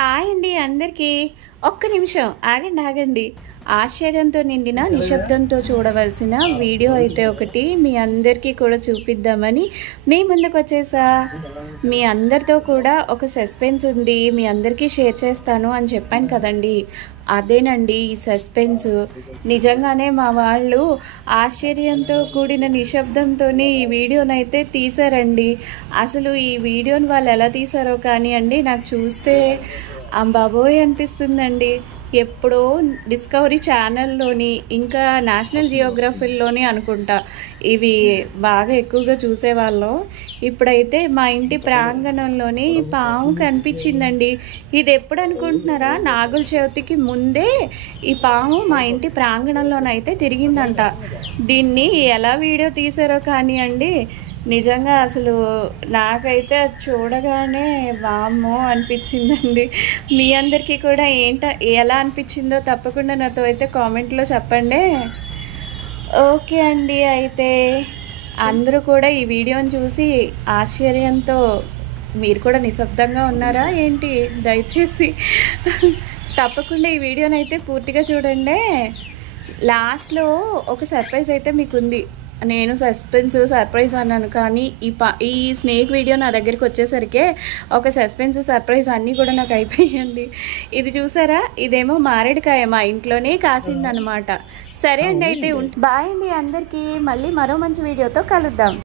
Hi అండి అందరికీ. ఒక్క నిమిషం ఆగండి ఆగండి. ఆశ్చర్యంతో నిండిన నిశ్శబ్దంతో చూడవలసిన వీడియో అయితే ఒకటి మీ అందరికీ కూడా చూపిద్దామని మీ ముందుకు వచ్చేసా. మీ అందరితో కూడా ఒక సస్పెన్స్ ఉంది, మీ అందరికీ షేర్ చేస్తాను అని చెప్పాను కదండి. అదేనండి ఈ సస్పెన్స్. నిజంగానే మా వాళ్ళు ఆశ్చర్యంతో కూడిన నిశ్శబ్దంతోనే ఈ వీడియోనైతే తీశారండి. అసలు ఈ వీడియోని వాళ్ళు ఎలా తీశారో కానీ అండి నాకు చూస్తే బాబోయ్ అనిపిస్తుందండి. ఎప్పుడో డిస్కవరీ ఛానల్లోని ఇంకా నేషనల్ జియోగ్రఫీలోని అనుకుంటా ఇవి బాగా ఎక్కువగా చూసేవాళ్ళం. ఇప్పుడైతే మా ఇంటి ప్రాంగణంలోని పాము కనిపించిందండి. ఇది ఎప్పుడు అనుకుంటున్నారా? నాగుల చవితికి ముందే ఈ పాము మా ఇంటి ప్రాంగణంలోనైతే తిరిగిందంట. దీన్ని ఎలా వీడియో తీసారో కానీ అండి నిజంగా అసలు నాకైతే అది చూడగానే వామ్మో అనిపించిందండి. మీ అందరికీ కూడా ఎలా అనిపించిందో తప్పకుండా నాతో అయితే కామెంట్లో చెప్పండి. ఓకే అండి, అయితే అందరూ కూడా ఈ వీడియోని చూసి ఆశ్చర్యంతో మీరు కూడా నిశ్శబ్దంగా ఉన్నారా ఏంటి? దయచేసి తప్పకుండా ఈ వీడియోని అయితే పూర్తిగా చూడండి. లాస్ట్లో ఒక సర్ప్రైజ్ అయితే మీకుంది. నేను సర్ప్రైజ్ అన్నాను కానీ ఈ స్నేక్ వీడియో నా దగ్గరికి వచ్చేసరికి ఒక సర్ప్రైజ్ అన్నీ కూడా నాకు అయిపోయాయండి. ఇది చూసారా? ఇదేమో మారేడుకాయ మా ఇంట్లోనే కాసిందనమాట. సరే అండి, అయితే బాయ్ అండి అందరికీ. మళ్ళీ మరో మంచి వీడియోతో కలుద్దాం.